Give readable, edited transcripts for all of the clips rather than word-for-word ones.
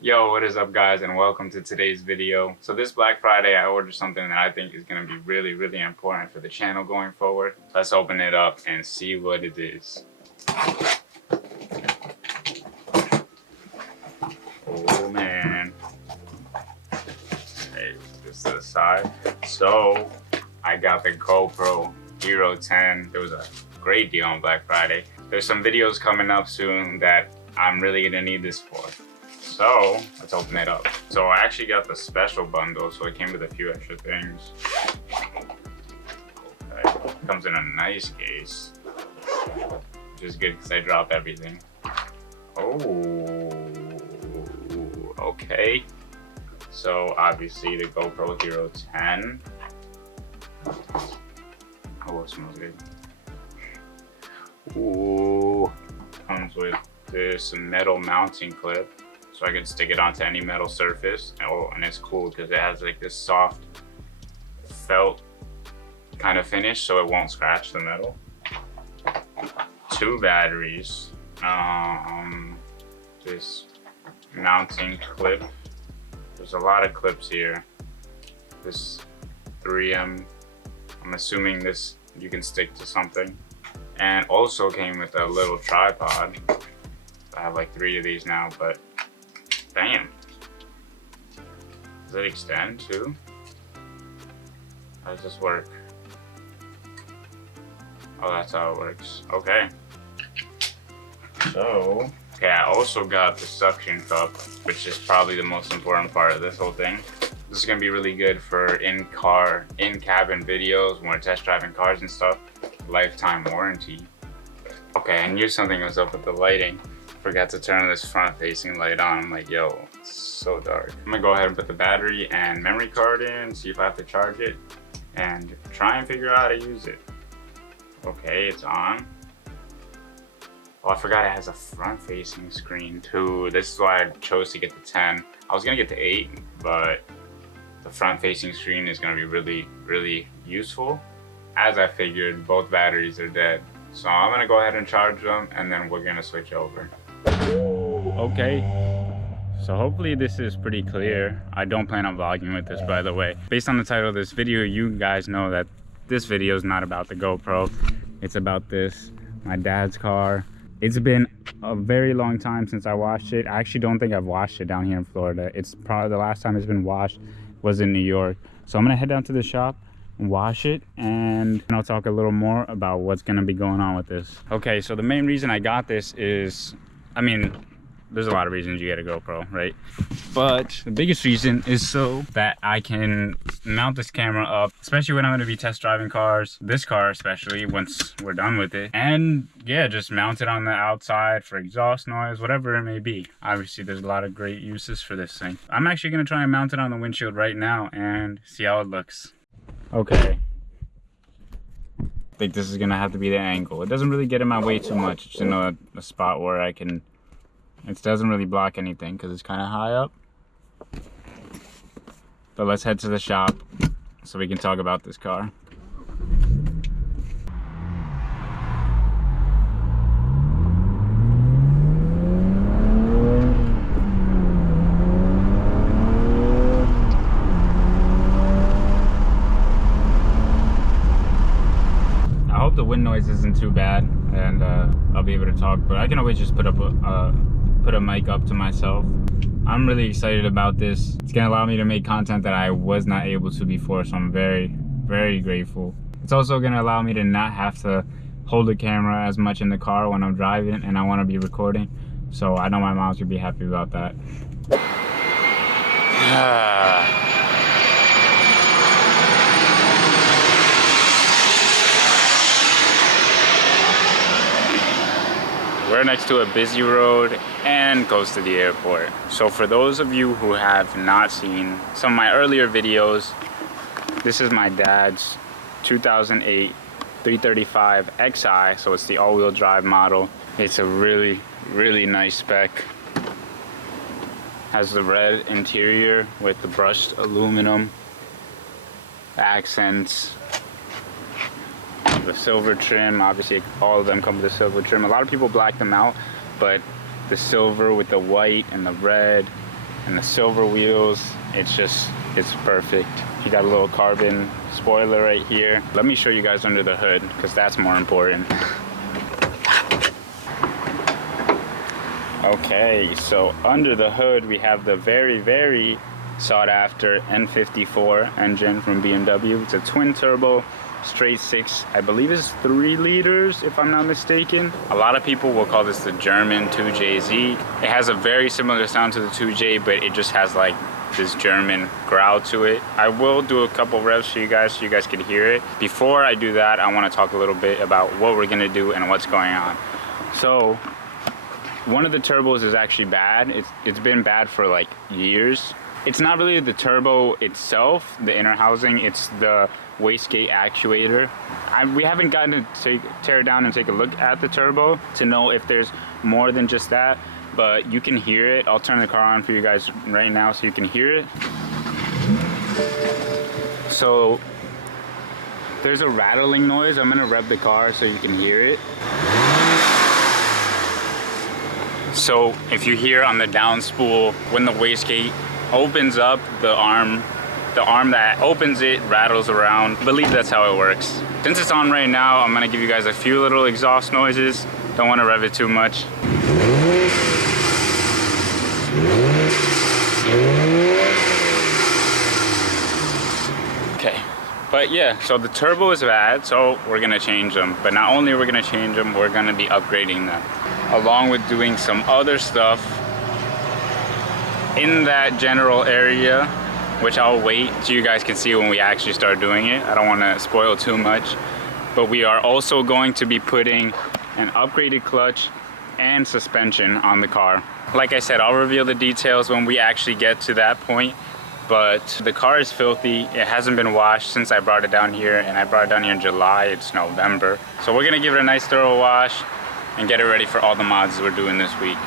Yo, what is up guys, and welcome to today's video. So this Black Friday I ordered something that I think is going to be really important for the channel going forward. Let's open it up and see what it is. Oh man. Hey, this to the side. So I got the GoPro Hero 10. There was a great deal on Black Friday. There's some videos coming up soon that I'm really going to need this for. So let's open it up. So I actually got the special bundle, so it came with a few extra things. Okay. Comes in a nice case, which is good because I dropped everything. Oh, okay. So obviously the GoPro Hero 10. Oh, it smells good. Ooh, comes with this metal mounting clip, so I can stick it onto any metal surface. Oh, and it's cool because it has like this soft felt kind of finish, so it won't scratch the metal. 2 batteries. This mounting clip. There's a lot of clips here. This 3M. I'm assuming this you can stick to something. And also came with a little tripod. I have like 3 of these now, but damn. Does it extend too? How does this work? Oh, that's how it works. Okay. So, okay, I also got the suction cup, which is probably the most important part of this whole thing. This is gonna be really good for in-cabin videos when we're test driving cars and stuff. Lifetime warranty. Okay, I knew something was up with the lighting. Forgot to turn this front-facing light on. I'm like, yo, it's so dark. I'm gonna go ahead and put the battery and memory card in, see if I have to charge it, and try and figure out how to use it. Okay, it's on. Oh, I forgot it has a front-facing screen too. This is why I chose to get the 10. I was gonna get the 8, but the front-facing screen is gonna be really useful. As I figured, both batteries are dead. So I'm gonna go ahead and charge them, and then we're gonna switch over. Okay, so hopefully this is pretty clear. I don't plan on vlogging with this, by the way. Based on the title of this video, you guys know that this video is not about the GoPro. It's about this, my dad's car. It's been a very long time since I washed it. I actually don't think I've washed it down here in Florida. It's probably the last time it's been washed was in New York. So I'm gonna head down to the shop, wash it, and I'll talk a little more about what's gonna be going on with this. Okay, so the main reason I got this is, I mean, there's a lot of reasons you get a GoPro, right? But the biggest reason is so that I can mount this camera up, especially when I'm going to be test driving cars, this car especially, once we're done with it. And yeah, just mount it on the outside for exhaust noise, whatever it may be. Obviously, there's a lot of great uses for this thing. I'm actually going to try and mount it on the windshield right now and see how it looks. Okay. I think this is going to have to be the angle. It doesn't really get in my way too much. It's in a spot where I can... It doesn't really block anything because it's kind of high up. But let's head to the shop so we can talk about this car. I hope the wind noise isn't too bad, and I'll be able to talk, but I can always just put a mic up to myself. I'm really excited about this. It's gonna allow me to make content that I was not able to before, so I'm very grateful. It's also gonna allow me to not have to hold the camera as much in the car when I'm driving and I want to be recording, so I know my mom's gonna be happy about that. We're next to a busy road and close to the airport. So for those of you who have not seen some of my earlier videos, this is my dad's 2008 335 Xi, so it's the all-wheel drive model. It's a really nice spec. Has the red interior with the brushed aluminum accents. The silver trim, obviously all of them come with a silver trim. A lot of people black them out, but the silver with the white and the red and the silver wheels. It's perfect. You got a little carbon spoiler right here. Let me show you guys under the hood, because that's more important. Okay, so under the hood we have the very sought after N54 engine from BMW. It's a twin turbo, straight six, I believe it's 3 liters if I'm not mistaken. A lot of people will call this the German 2JZ. It has a very similar sound to the 2J, but it just has like this German growl to it. I will do a couple revs for you guys so you guys can hear it. Before I do that, I want to talk a little bit about what we're gonna do and what's going on. So one of the turbos is actually bad. It's been bad for like years. It's not really the turbo itself, the inner housing, it's the wastegate actuator. We haven't gotten to tear it down and take a look at the turbo to know if there's more than just that, but you can hear it. I'll turn the car on for you guys right now so you can hear it. So there's a rattling noise. I'm gonna rev the car so you can hear it. So if you hear on the down spool, when the wastegate opens up, the arm that opens it rattles around. I believe that's how it works. Since it's on right now, I'm gonna give you guys a few little exhaust noises. Don't wanna rev it too much. Okay, but yeah, so the turbo is bad, so we're gonna change them. But not only are we gonna change them, we're gonna be upgrading them, along with doing some other stuff in that general area, which I'll wait so you guys can see when we actually start doing it. I don't want to spoil too much, but we are also going to be putting an upgraded clutch and suspension on the car. Like I said, I'll reveal the details when we actually get to that point, but the car is filthy. It hasn't been washed since I brought it down here, and I brought it down here in July. It's November. So we're gonna give it a nice thorough wash and get it ready for all the mods we're doing this week.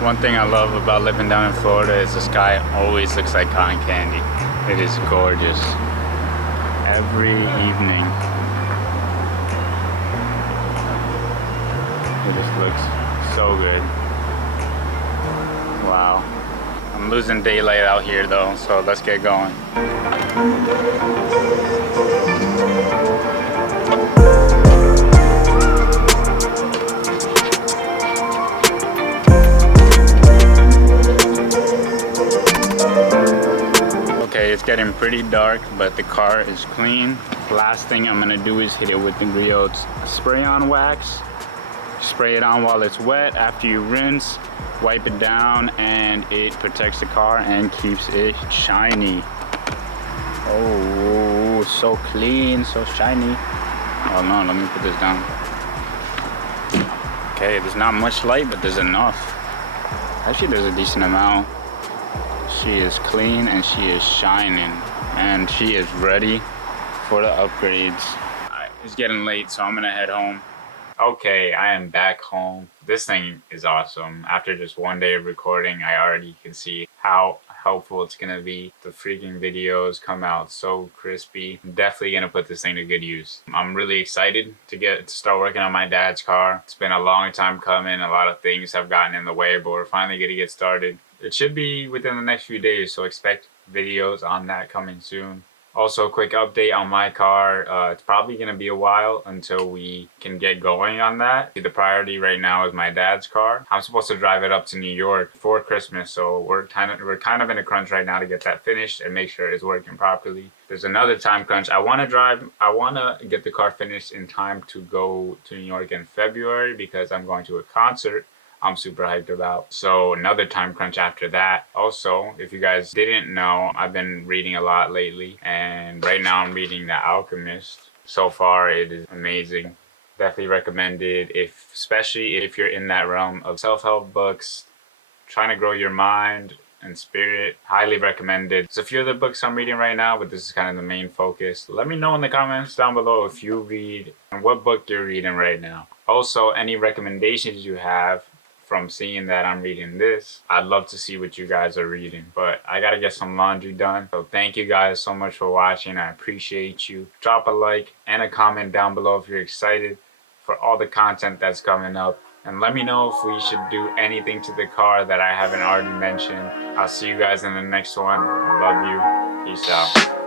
One thing I love about living down in Florida is the sky always looks like cotton candy. It is gorgeous. Every evening. It just looks so good. Wow. I'm losing daylight out here though, so let's get going. Okay, it's getting pretty dark, but the car is clean. Last thing I'm gonna do is hit it with the Griots spray-on wax. Spray it on while it's wet. After you rinse, wipe it down, and it protects the car and keeps it shiny. Oh, so clean, so shiny. Oh no, let me put this down. Okay, there's not much light, but there's enough. Actually, there's a decent amount. She is clean and she is shining, and she is ready for the upgrades. Alright, it's getting late, so I'm gonna head home. Okay, I am back home. This thing is awesome. After just one day of recording, I already can see how helpful it's gonna be. The freaking videos come out so crispy. I'm definitely gonna put this thing to good use. I'm really excited to start working on my dad's car. It's been a long time coming. A lot of things have gotten in the way, but we're finally gonna get started. It should be within the next few days, so expect videos on that coming soon. Also, quick update on my car. It's probably going to be a while until we can get going on that. The priority right now is my dad's car. I'm supposed to drive it up to New York for Christmas, so we're kind of in a crunch right now to get that finished and make sure it's working properly. There's another time crunch. I want to get the car finished in time to go to New York in February because I'm going to a concert I'm super hyped about. So another time crunch after that. Also, if you guys didn't know, I've been reading a lot lately, and right now I'm reading The Alchemist. So far it is amazing. Definitely recommended, especially if you're in that realm of self-help books, trying to grow your mind and Spirit. Highly recommended. There's a few other books I'm reading right now, but this is kind of the main focus. Let me know in the comments down below if you read and what book you're reading right now. Also, any recommendations you have from seeing that I'm reading this. I'd love to see what you guys are reading, but I gotta get some laundry done. So thank you guys so much for watching. I appreciate you. Drop a like and a comment down below if you're excited for all the content that's coming up. And let me know if we should do anything to the car that I haven't already mentioned. I'll see you guys in the next one. I love you. Peace out.